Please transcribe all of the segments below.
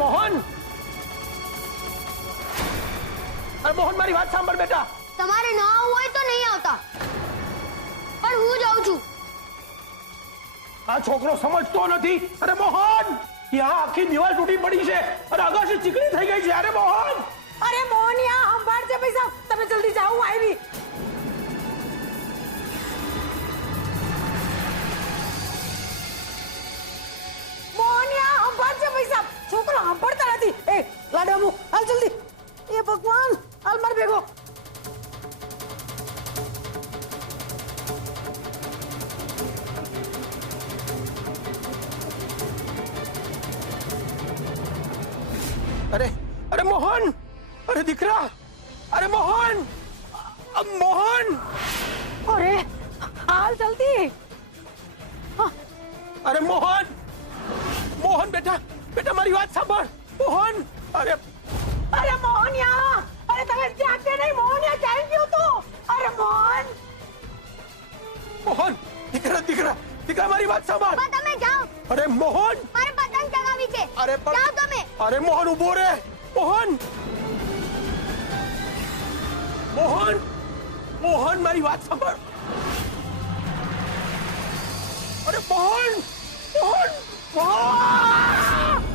મોહન, અરે મોહન મારી વાત સાંભળ બેટા. તમારે ન આવવું હોય તો નહીં આવતા, પણ હું જાઉં છું. આ છોકરો સમજતો નથી. અરે મોહન, यहाँ આખી દિવાલ તૂટી પડી છે અને આકાશ ચીકણી થઈ ગઈ છે. અરે મોહન, અરે મોહનિયા સંભાળજે પૈસા, તમે જલ્દી જાઓ. આવી મોહનિયા સંભાળજે પૈસા, છોકરો સાંભળતા નથી. એ લાડવા મૂક, હાલ જલ્દી. એ ભગવાન, હાલ માર ભેગો. અરે અરે મોહન, અરે દીકરા, અરે મોહન, મોહન, અરે હાલ જલ્દી. અરે મોહન, મોહન બેટા, બેટા મારી વાત સાંભળ. મોહન, અરે અરે મોહનિયા, અરે તમે જાગતે નહીં. મોહનિયા ક્યાં ગયો તું? અરે મોહન, મોહન, દીકરા દીકરા દીકરા મારી વાત સાંભળ. પણ તમે જાઓ, અરે મોહન, મારે પતંગ ચગાવી છે. અરે પણ જાઓ તમે. અરે મોહન ઉભો રે. મોહન, મોહન, મોહન મારી વાત સાંભળ. અરે મોહન, મોહન, મોહન,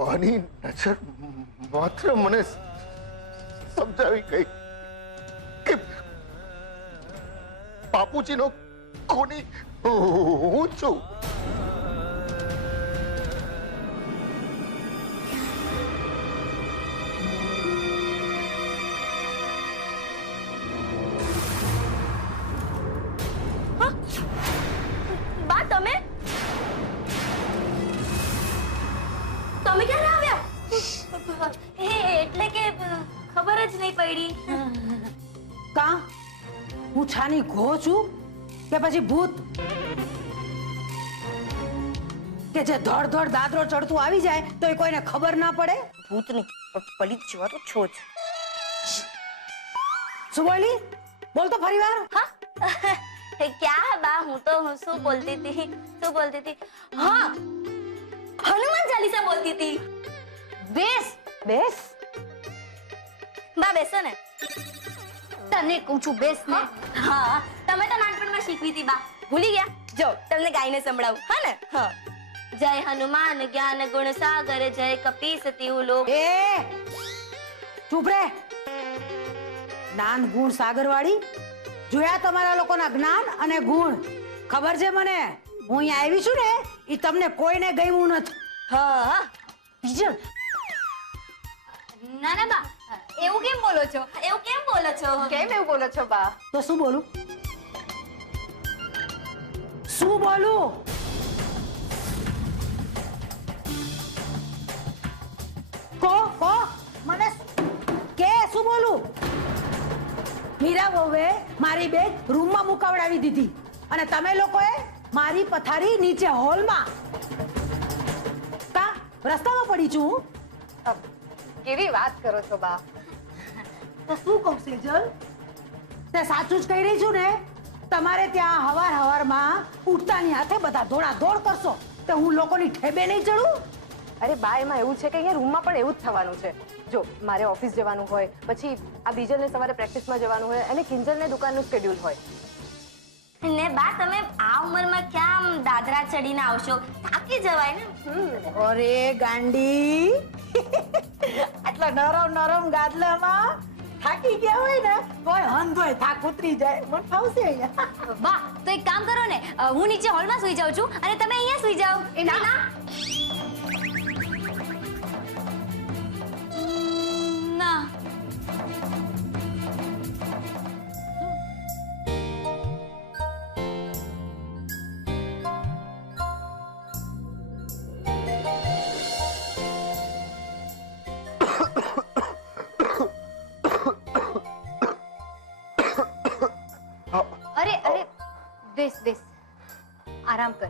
માની નજર માત્ર મને સમજાવી ગઈ કે બાપુજીનો ખૂની હું છું. બા તમે તમે ક્યારે આવ્યા? એટલે કે ખબર જ નહીં પડી. કા હું છાની ઘો છું કે પછી ભૂત કે જે ધડ ધડ દાદરો ચડતું આવી જાય તો એ કોઈને ખબર ના પડે? ભૂતની પલિત જેવા તો છો જ. શું બોલી? બોલ તો ફરી વાર. હા क्या बा હું તો શું બોલતી હતી? હા, હનુમાન ચાલીસા બોલતી હતી. બેસ બેસ. બા બેસો ને. તને કહું છું બેસ ને. હા, તમે તો નાનપણમાં શીખવી હતી બા. ભૂલી ગયા? જો તમને ગાઈને સંભળાવું. હા ને? હા. જય હનુમાન જ્ઞાન ગુણ સાગર, જય કપીસતી લોક. એ ચૂપ રે. જ્ઞાન ગુણ સાગર વાળી જોયા તમારા લોકોના જ્ઞાન અને ગુણ. ખબર છે મને, હું અહીંયા આવી છું ને એ તમને કોઈને ગમ્યું નથી. હા બીજું ના ના બા, એવું કેમ બોલો છો? કેમ એવું બોલો છો બા? તો શું બોલું? શું બોલું? કો મને કે શું બોલું? મીરા વહુએ મારી બેગ રૂમમાં મુકાવડાવી દીધી અને તમે લોકોએ મારી પથારી નીચે હોલમાં. કા રસ્તામાં પડી છું? કેવી વાત કરો છો બા? તો શું કહું સેજલ? તે સાચું જ કહી રહી છું ને? તમારે ત્યાં હવારમાં ઉઠતાની હાથે બધા દોડા દોડ કરશો, તો હું લોકોની ઠેબે નહીં ચડું? અરે બા, એમાં એવું છે કે અહીંયા રૂમમાં પણ એવું જ થવાનું છે. જો મારે ઓફિસ જવાનું હોય, પછી આ બીજલને સવારે પ્રેક્ટિસમાં જવાનું હોય અને કિંજલને દુકાનનું શેડ્યુલ હોય. ને બા તમે આ ઉંમરમાં ક્યાં આમ દાદરા ચડીને આવશો? થાકી જવાય ને. અરે ગાંડી, આટલા નરમ નરમ ગાદલામાં થાકી ગયા હોય ને તોય હંધોય થાક ઉતરી જાય. મને ફાવશે અહીંયા. બા તો એક કામ કરો ને, હું નીચે હોલમાં સુઈ જાઉં છું અને તમે અહીંયા સુઈ જાઓ. ના ના. અરે અરે, બેસ બેસ, આરામ કર.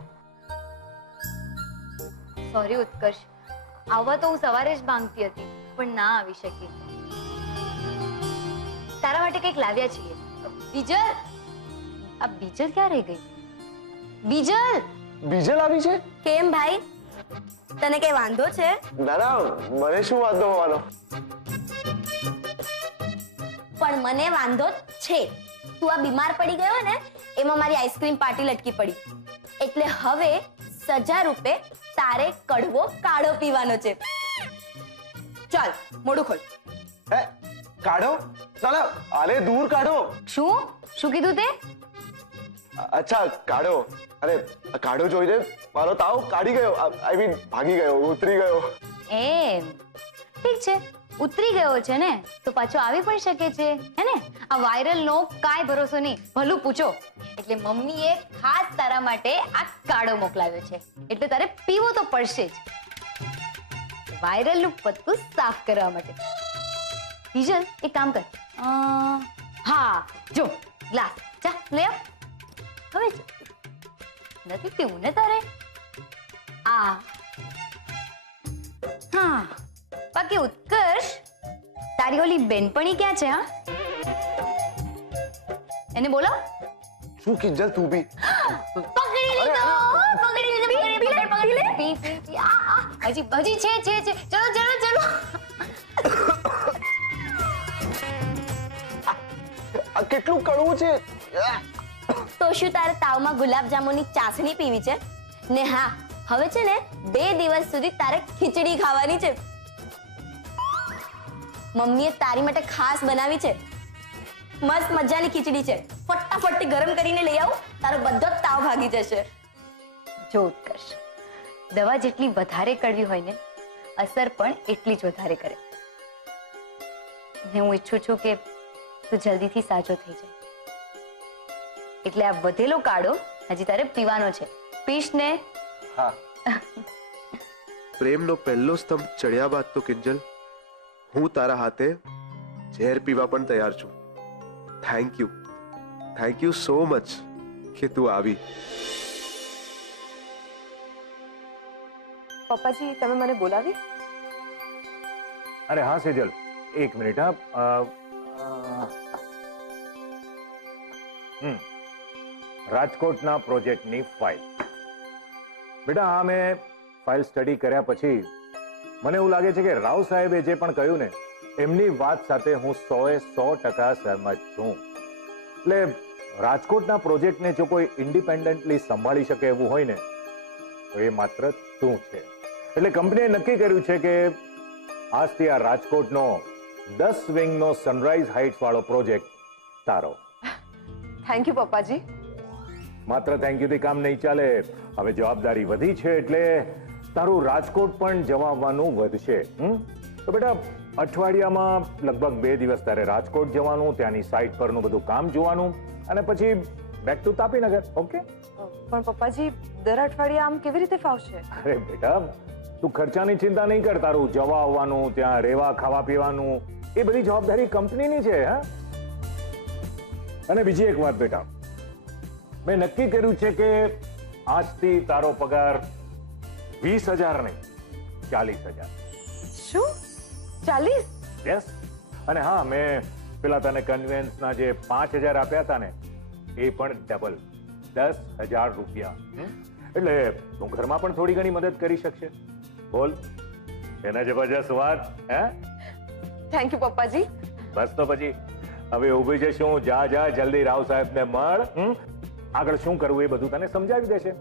સોરી ઉત્કર્ષ, આવવા તો હું સવારે જ માંગતી હતી પણ ના આવી શકી. તારા માટે કંઈક લાવ્યા છીએ. બીજલ, આ બીજલ ક્યાં રહી ગઈ? બીજલ! બીજલ આવી છે? કેમ ભાઈ, તને કઈ વાંધો છે? ના ના, મને શું વાંધો હોવાનો? પણ મને વાંધો છે. તું આ બીમાર પડી ગયો ને, એમાં મારી આઈસ્ક્રીમ પાર્ટી લટકી પડી. એટલે હવે સજા રૂપે તારે કડવો કાળો પીવાનો છે. ચાલ મોઢું ખોલ. હે, કાઢો? ના ના, આને દૂર કાઢો. શું શું કીધું તે? અચ્છા, કાઢો. અરે કાઢો જોઈને મારો તાવ કાઢી ગયો, આઈ મીન ભાગી ગયો, ઉતરી ગયો. એમ, ઠીક છે. ઉતરી ગયો છે ને તો પાછો આવી પણ શકે છે, હે ને? આ વાયરલ નો કાંઈ ભરોસો નહીં, ભલું પૂછો. એટલે મમ્મીએ ખાસ તારા માટે આ કાળો મોકલાવ્યો છે, એટલે તારે પીવો તો પડશે જ, વાયરલ નું પત્તું સાફ કરવા માટે. બીજલ એક કામ કર, હા જો ગ્લાસ, જા લે આવ. હવે નથી પીવું ને તારે? આ હા, બાકી ઉત્કર્ષ, તારી ઓલી બેનપણી ક્યાં છે? હા, એને બોલો. શું કિંજલ, તું બી? પકડી લીધો, પકડી લીધો, પકડી લે. પી પી પી. હજી હજી છે છે છે. ચલો ચલો ચલો. આ કેટલું કડવું છે. તો શું તારે તાવમાં ગુલાબ જાંબુની ચાસણી પીવી છે ને? હા, હવે છે ને 2 દિવસ સુધી તારે ખીચડી ખાવાની છે. મમ્મીએ તારી માટે ખાસ બનાવી છે. મસ્ત મજાની ખીચડી છે. ફટાફટ ગરમ કરીને લઈ આવું, તારો બધો જ તાવ ભાગી જશે. જો ઉત્કર્ષ, દવા જેટલી વધારે કડવી હોય ને, અસર પણ એટલી જ વધારે કરે. ને હું ઈચ્છું છું કે તું જલ્દીથી સાજો થઈ જાય. એટલે આ વધેલો કાળો હજી તારે પીવાનો છે. પીશ ને? હા. પ્રેમનો પહેલો સ્તંભ ચડ્યા બાદ તો કિંજલ, હું તારા હાથે ઝેર પીવા પણ તૈયાર છું. થેન્ક યુ સો મચ કે તું આવી. પપ્પાજી, તમે મને બોલાવી? અરે હા સેજલ, 1 મિનિટ. હા, રાજકોટના પ્રોજેક્ટની ફાઇલ. બેટા, આ મેં ફાઇલ સ્ટડી કર્યા પછી મને એવું લાગે છે કે રાવ સાહેબે જે પણ કહ્યું ને, એમની વાત સાથે હું 100% સહમત છું. એટલે રાજકોટના પ્રોજેક્ટને જો કોઈ ઇન્ડિપેન્ડન્ટલી સંભાળી શકે એવું હોય ને, તો એ માત્ર તું છે. એટલે કંપનીએ નક્કી કર્યું છે કે આજથી આ રાજકોટનો 10 વિંગનો સનરાઈઝ હાઇટ્સ વાળો પ્રોજેક્ટ તારો. થેન્ક યુ પપ્પાજી. માત્ર થેન્ક યુથી કામ નહીં ચાલે. હવે જવાબદારી વધી છે એટલે તારું રાજકોટ પણ જવાનું વધશે. તો બેટા, અઠવાડિયામાં લગભગ 2 દિવસ તારે રાજકોટ જવાનું, ત્યાંની સાઇટ પરનું બધું કામ જોવાનું અને પછી બેક ટુ તાપીનગર. ઓકે? પણ પપ્પાજી, દર અઠવાડિયે આમ કેવી રીતે ફાવશે? અરે બેટા, તું ખર્ચાની ચિંતા નહીં કર. તારું જવા આવવાનું, ત્યાં રહેવા ખાવા પીવાનું, એ બધી જવાબદારી કંપનીની છે. હા, અને બીજી એક વાત બેટા, મેં નક્કી કર્યું છે કે આજથી તારો પગાર 20,000 નહીં, 40,000. શું? 40? યસ. અને હા, મેં પેલા તને કન્વેન્સના જે 5,000 આપ્યા હતા ને, એ પણ ડબલ, 10,000 રૂપિયા. એટલે તું ઘરમાં પણ થોડી ઘણી મદદ કરી શકશે. બોલ, એના જબરજસ્ત વાત. હે, થેન્ક યુ પપ્પાજી. બસ તો પછી હવે ઊભી જશું. જા જા જલ્દી રાવ સાહેબને મળ. આગળ શું કરવું એ બધું તને સમજાવી દેશે.